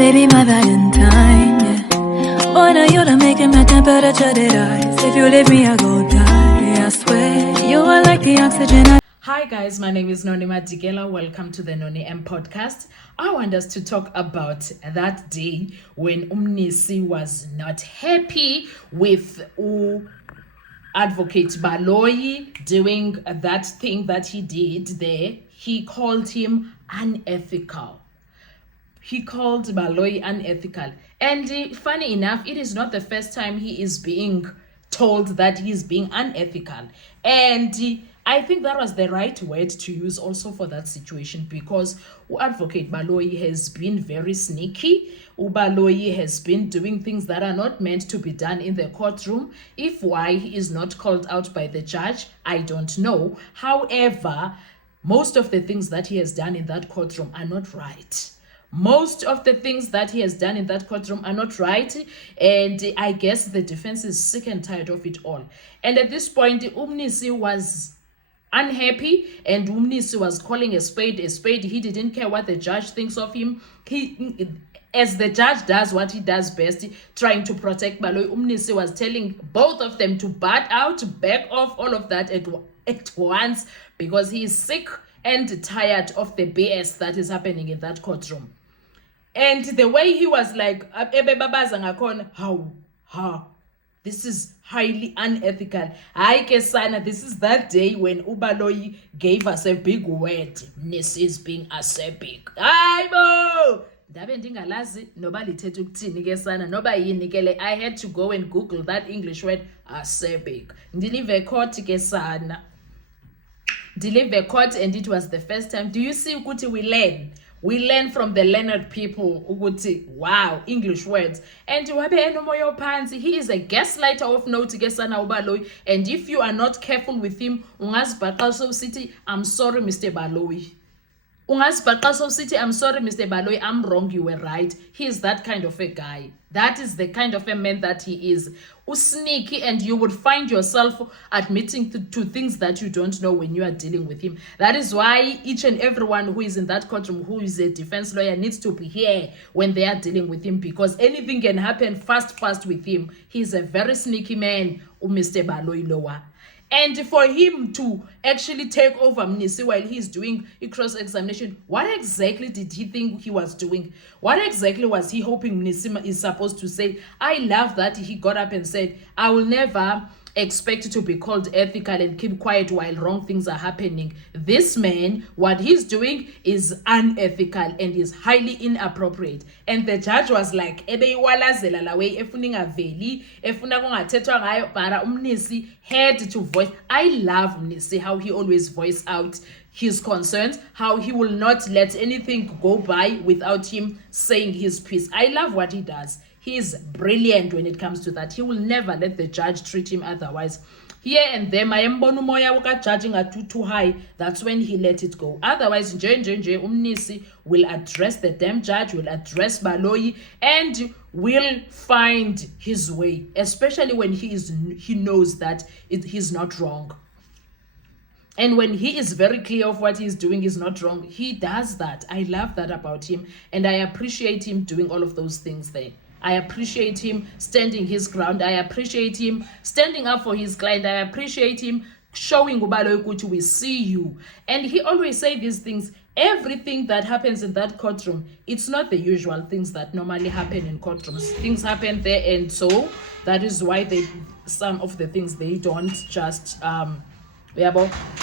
baby, my Valentine, yeah. Boy, now you're making my temperature rise. If you leave me, I go die. I swear, you are like the oxygen. Hi guys, my name is Noni Madigela. Welcome to the Noni M podcast. I want us to talk about that day when Mnisi was not happy with Advocate Baloyis doing that thing that he did there. He called him unethical. He called Baloyis unethical. And funny enough, it is not the first time he is being told that he's being unethical. And I think that was the right word to use also for that situation, because Advocate Baloyis has been very sneaky. Baloyis has been doing things that are not meant to be done in the courtroom. If why he is not called out by the judge, I don't know. However, most of the things that he has done in that courtroom are not right. Most of the things that he has done in that courtroom are not right, and I guess the defense is sick and tired of it all. And at this point, Mnisi was unhappy, and Mnisi was calling a spade a spade. He didn't care what the judge thinks of him. He, as the judge does what he does best, trying to protect Baloyis, Mnisi was telling both of them to butt out, back off, all of that at once, because he is sick and tired of the BS that is happening in that courtroom. And the way he was like, how, this is highly unethical. Hayi ke sana, this is that day when Baloyis gave us a big word. Mnisi is being ACERBIC. Hayibo! Ndabe ndingalazi noba lithetha ukuthini ke sana noba yini ke le. I had to go and Google that English word ACERBIC. Ndilive court ke sana. Deliver court, and it was the first time. Do you see ukuthi we learn from the learned people ukuthi wow, English words. And wabe enomoyo phansi, he is a gaslighter of note ke sana Baloyis, and if you are not careful with him, ungazibhaqa so city, I'm sorry Mr. Baloyis. Ungazibhaqa so city, I'm sorry Mr. Baloyis, I'm wrong, you were right. He is that kind of a guy. That is the kind of a man that he is. Sneaky, and you would find yourself admitting to things that you don't know when you are dealing with him. That is why each and everyone who is in that courtroom, who is a defense lawyer, needs to be here when they are dealing with him, because anything can happen fast with him. He's a very sneaky man, Mr. Baloyis Lowa. And for him to actually take over Mnisi while he's doing a cross-examination, what exactly did he think he was doing? What exactly was he hoping Mnisi is supposed to say? I love that he got up and said, I will never expect to be called ethical and keep quiet while wrong things are happening. This man, what he's doing is unethical and is highly inappropriate. And the judge was like, ebeiwalazela la way efuna ngaveli, efuna kungathethwa ngayo, bara Mnisi had to voice. I love Mnisi, how he always voice out his concerns, how he will not let anything go by without him saying his piece. I love what he does. He is brilliant when it comes to that. He will never let the judge treat him otherwise. Here and there, my moya waka judging at too high. That's when he let it go. Otherwise, Mnisi will address the damn judge, will address Baloyis, and will find his way. Especially when he knows that he's not wrong. And when he is very clear of what he's doing is not wrong, he does that. I love that about him, and I appreciate him doing all of those things there. I appreciate him standing his ground. I appreciate him standing up for his client. I appreciate him showing Baloyis ukuthi we see you. And he always say these things. Everything that happens in that courtroom, it's not the usual things that normally happen in courtrooms. Things happen there, and so that is why some of the things they don't just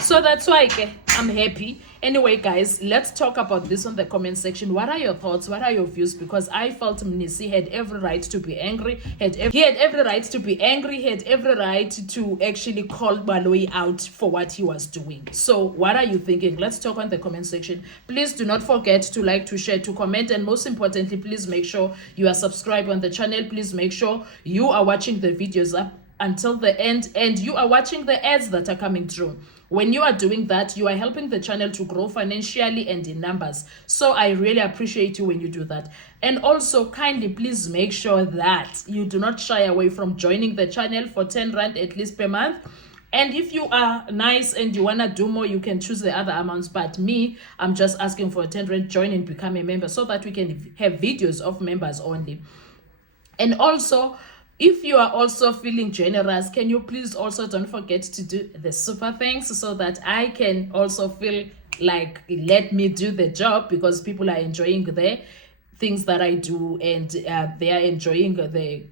so that's why I'm happy. Anyway, guys, let's talk about this on the comment section. What are your thoughts? What are your views? Because I felt Mnisi had every right to be angry. He had every right to be angry. He had every right to actually call Baloyis out for what he was doing. So what are you thinking? Let's talk on the comment section. Please do not forget to like, to share, to comment, and most importantly, please make sure you are subscribed on the channel. Please make sure you are watching the videos up until the end, and you are watching the ads that are coming through. When you are doing that, you are helping the channel to grow financially and in numbers. So I really appreciate you when you do that. And also, kindly please make sure that you do not shy away from joining the channel for 10 Rand at least per month. And if you are nice and you want to do more, you can choose the other amounts. But me, I'm just asking for a 10 rand. Join and become a member so that we can have videos of members only. And also, if you are also feeling generous, can you please also don't forget to do the super thanks so that I can also feel like let me do the job, because people are enjoying the things that I do, and they are enjoying the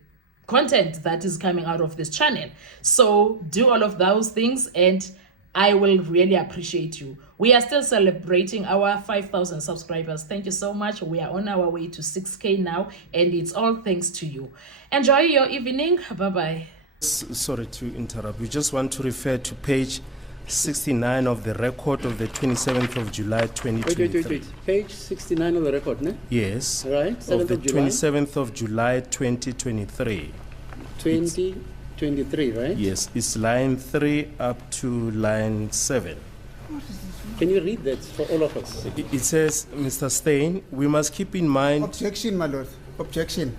content that is coming out of this channel. So do all of those things and I will really appreciate you. We are still celebrating our 5,000 subscribers. Thank you so much. We are on our way to 6K now, and it's all thanks to you. Enjoy your evening. Bye-bye. Sorry to interrupt. We just want to refer to page 69 of the record of the 27th of July 2023. Wait. Page 69 of the record, ne? Yes. All right. Of the July? 27th of July 2023. 2023, right? Yes. It's line 3 up to line 7. Can you read that for all of us? It says, Mr. Steyn, we must keep in mind... Objection, my lord. Objection.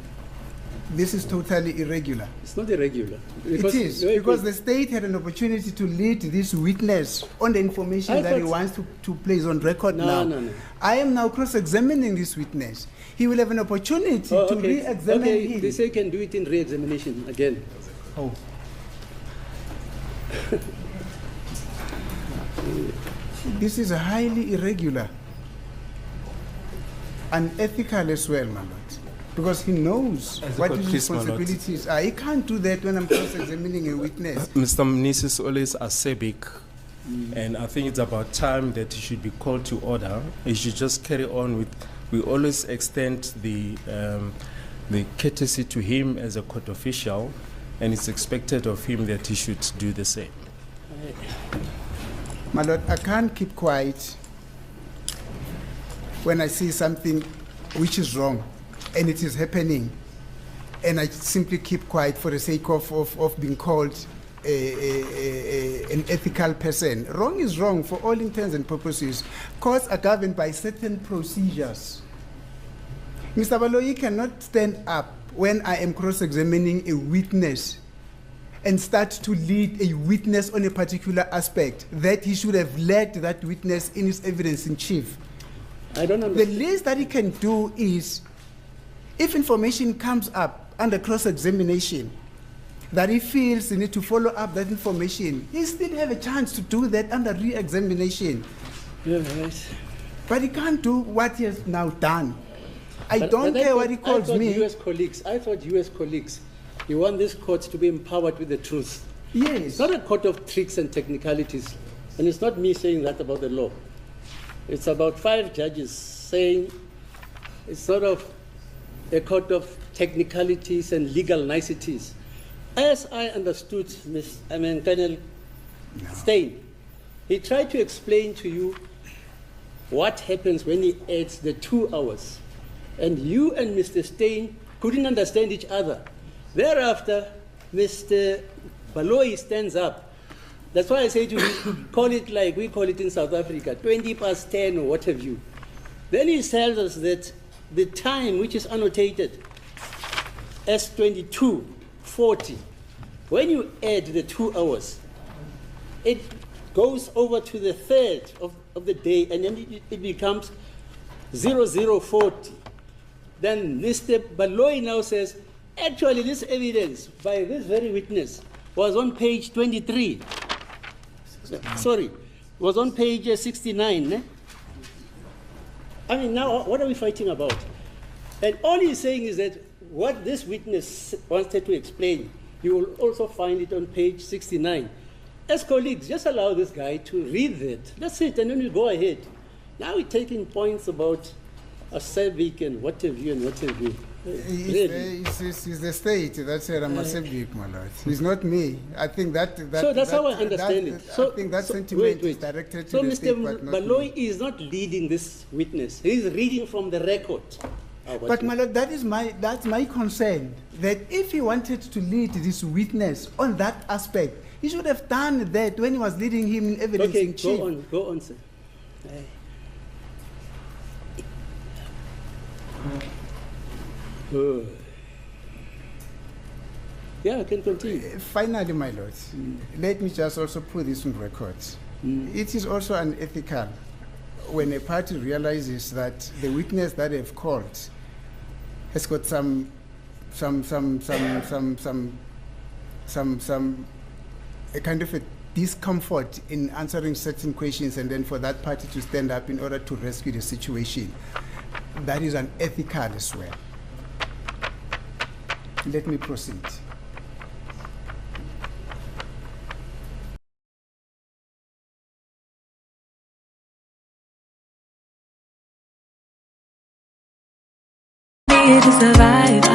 This is totally irregular. It's not irregular. It is, because the state had an opportunity to lead this witness on the information that he wants to place on record now. No. I am now cross-examining this witness. He will have an opportunity to re-examine him. They say can do it in re-examination again. Oh. This is highly irregular. Unethical as well, my lord. Because he knows what his responsibilities are. He can't do that when I'm cross-examining a witness. Mr. Mnisi is always ACERBIC, and I think it's about time that he should be called to order. He should just carry on with... We always extend the courtesy to him as a court official, and it's expected of him that he should do the same. My lord, I can't keep quiet when I see something which is wrong and it is happening, and I simply keep quiet for the sake of being called an ethical person. Wrong is wrong for all intents and purposes. Courts are governed by certain procedures. Mr. Baloyis cannot stand up when I am cross-examining a witness and start to lead a witness on a particular aspect that he should have led that witness in his evidence in chief. I don't understand. The least that he can do is, if information comes up under cross-examination that he feels he needs to follow up that information, he still have a chance to do that under re-examination. Yeah, right. But he can't do what he has now done. I don't care what he calls me. I thought US colleagues, you want this court to be empowered with the truth. Yes. It's not a court of tricks and technicalities. And it's not me saying that about the law. It's about 5 judges saying it's sort of a court of technicalities and legal niceties. As I understood Colonel Steyn, he tried to explain to you what happens when he adds the 2 hours. And you and Mr. Steyn couldn't understand each other. Thereafter, Mr. Baloyis stands up. That's why I say to you, call it like we call it in South Africa, 20 past 10 or what have you. Then he tells us that the time which is annotated as 22:40, when you add the 2 hours, it goes over to the 3rd of the day, and then it becomes 0040. Then Mr. Baloyis now says, actually this evidence by this very witness was on page 23. Sorry, was on page 69. Eh? I mean, now what are we fighting about? And all he's saying is that what this witness wanted to explain, you will also find it on page 69. As colleagues, just allow this guy to read that. That's it, and then we go ahead. Now we're taking points about ACERBIC and what have you and what have you. Really? It's the state that said I'm ACERBIC, my lord. It's not me. I think that so that's how I understand it. I think that sentiment is directed to the state, but not Baloyis me. is not leading this witness. He's reading from the record. But my lord, that's my concern. That if he wanted to lead this witness on that aspect, he should have done that when he was leading him in evidence in chief. Go on, sir. Yeah, I can continue. Finally, my lord, let me just also put this on record. It is also unethical when a party realizes that the witness that they've called has got some a kind of a discomfort in answering certain questions, and then for that party to stand up in order to rescue the situation. That is unethical as well. Let me proceed. To survive.